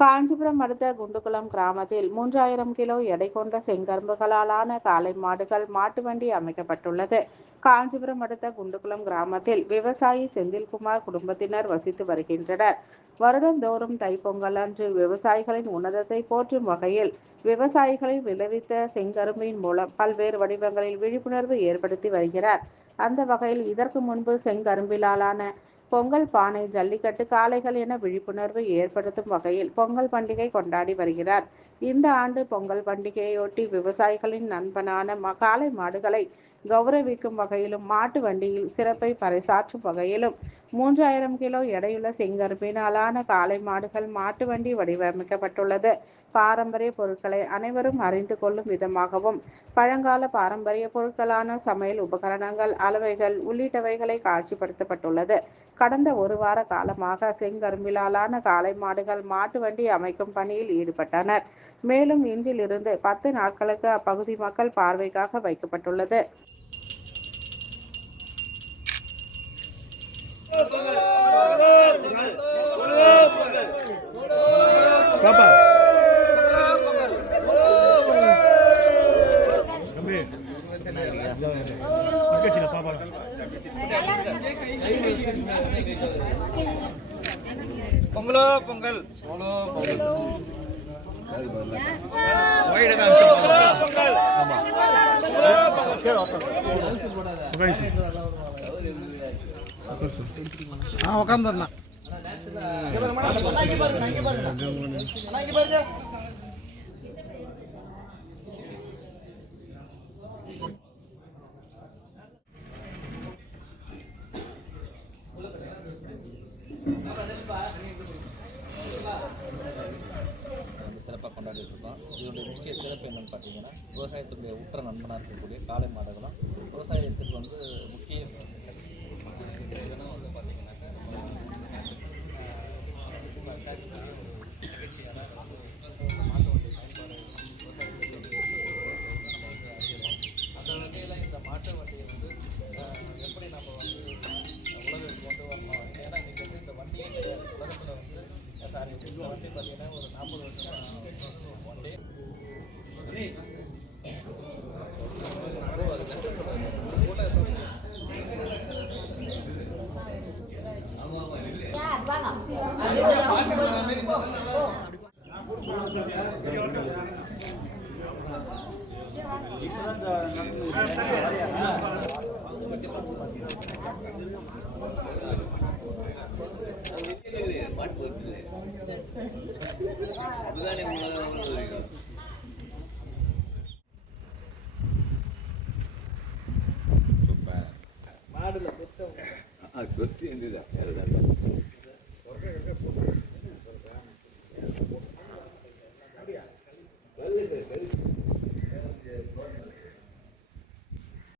காஞ்சிபுரம் அடுத்த குண்டுகுளம் கிராமத்தில் 3000 கிலோ எடை கொண்ட செங்கரும்புகளாலான காளை மாடுகள் மாட்டு வண்டி அமைக்கப்பட்டுள்ளது. காஞ்சிபுரம் அடுத்த குண்டுகுளம் கிராமத்தில் விவசாயி செந்தில்குமார் குடும்பத்தினர் வசித்து வருகின்றனர். வருடந்தோறும் தைப்பொங்கல் அன்று விவசாயிகளின் உன்னதத்தை போற்றும் வகையில் விவசாயிகளின் விளைவித்த செங்கரும்பின் மூலம் பல்வேறு வடிவங்களில் விழிப்புணர்வு ஏற்படுத்தி வருகிறார். அந்த வகையில் இதற்கு முன்பு செங்கரும்பிலான பொங்கல் பானை, ஜல்லிக்கட்டு காளைகள் என விழிப்புணர்வு ஏற்படுத்தும் வகையில் பொங்கல் பண்டிகை கொண்டாடி வருகிறார். இந்த ஆண்டு பொங்கல் பண்டிகையொட்டி விவசாயிகளின் நண்பனான காளை மாடுகளை கௌரவிக்கும் வகையிலும் மாட்டு வண்டியில் சிறப்பை பறைசாற்றும் வகையிலும் 3000 கிலோ எடையுள்ள செங்கரும்பினாலான காளை மாடுகள் மாட்டு வண்டி வடிவமைக்கப்பட்டுள்ளது. பாரம்பரிய பொருட்களை அனைவரும் அறிந்து கொள்ளும் விதமாகவும் பழங்கால பாரம்பரிய பொருட்களான சமையல் உபகரணங்கள், அளவைகள் உள்ளிட்டவைகளை காட்சிப்படுத்தப்பட்டுள்ளது. கடந்த ஒரு வார காலமாக செங்கரும்பிலாலான காளை மாடுகள் மாட்டு வண்டி அமைக்கும் பணியில் ஈடுபட்டனர். மேலும் இன்றிலிருந்து 10 நாட்களுக்கு அப்பகுதி மக்கள் பார்வைக்காக வைக்கப்பட்டுள்ளது. பொங்கலோ பொங்கல் உட்காந்துருந்தா சிறப்பாக கொண்டாடிட்டு இருக்கோம். இதனுடைய முக்கிய சிறப்பு என்னென்னு பார்த்தீங்கன்னா, விவசாயத்துடைய உற்ற நண்பனாக இருக்கக்கூடிய காளை மாடுகளும் விவசாயத்துக்கு முக்கிய இதெல்லாம் பார்த்தீங்கன்னாக்கா நிகழ்ச்சியான மாட்டோடைய பயன்பாடு விவசாயத்துக்கு அறிகிறோம். அந்த வகையில் இந்த மாட்டு வண்டியை எப்படி நம்ம உலகிற்கு கொண்டு வரணும். ஏன்னா இன்றைக்கி இந்த வண்டியே கிடையாது. உலகத்தில் இந்த வண்டி பார்த்தீங்கன்னா ஒரு 40 வருஷம் வண்டி மாடுல சொத்து இருந்தது.